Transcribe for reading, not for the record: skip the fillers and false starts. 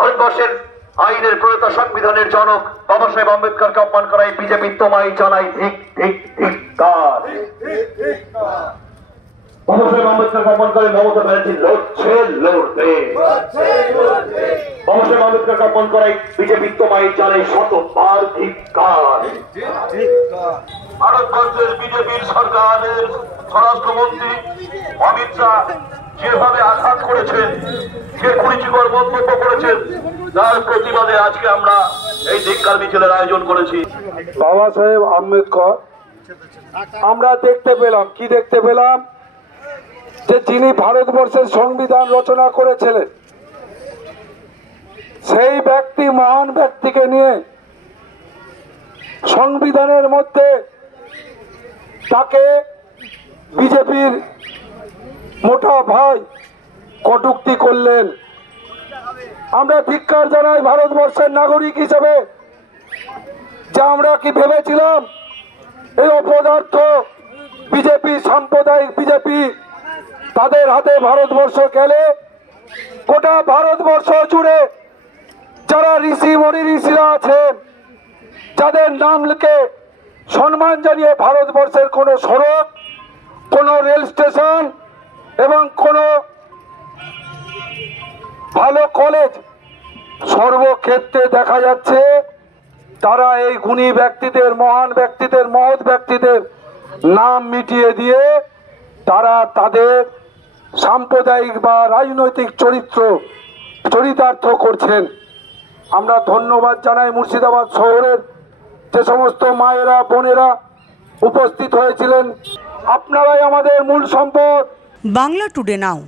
ভারতবর্ষের আইনের প্রণেতা সংবিধানের জনক বাবা সাহেব আম্বেদকরকে অপমান করায় বিজেপি তোমায় জানাই ধিক ধিক ধিক্কার। বাবা সাহেব আম্বেদকরকে অপমান করে মমতা ব্যানার্জি লড়ছে লড়বে। বাবা সাহেব আম্বেদকরকে অপমান করায় বিজেপি তোমায় জানাই শতবার ধিক্কার। ভারতবর্ষের বিজেপির সরকারের স্বরাষ্ট্রমন্ত্রী অমিত শাহ যেভাবে আঘাত করেছেন, যে কুরুচিকর মন্তব্য করেছেন, তার প্রতিবাদে আজকে আমরা এই ধিক্কার মিছিলের আয়োজন করেছি। বাবা সাহেব আম্বেদকর আমরা দেখতে পেলাম যে যিনি ভারতবর্ষের সংবিধান রচনা করেছিলেন, সেই ব্যক্তি, মহান ব্যক্তিকে নিয়ে সংবিধানের মধ্যে তাকে বিজেপির মোটা ভাই কটূক্তি করলেন। আমরা ধিক্কার জানাই ভারতবর্ষের নাগরিক হিসেবে। যা আমরা কি ভেবেছিলাম এই অপদার্থ বিজেপি, সাম্প্রদায়িক বিজেপি, তাদের হাতে ভারতবর্ষ গেলে গোটা ভারতবর্ষ জুড়ে যারা ঋষি মণি ঋষিরা আছেন, যাদের নাম লিখে সম্মান জানিয়ে ভারতবর্ষের কোনো সড়ক, কোনো রেল স্টেশন এবং কোনো ভালো কলেজ, সর্বক্ষেত্রে দেখা যাচ্ছে তারা এই গুণী ব্যক্তিদের, মহান ব্যক্তিদের, মহৎ ব্যক্তিদের নাম মিটিয়ে দিয়ে তারা তাদের সাম্প্রদায়িক বা রাজনৈতিক চরিতার্থ করছেন। আমরা ধন্যবাদ জানাই মুর্শিদাবাদ শহরের যে সমস্ত মায়েরা, বোনেরা উপস্থিত হয়েছিলেন। আপনারাই আমাদের মূল সম্পদ। বাংলা টুডে নাও।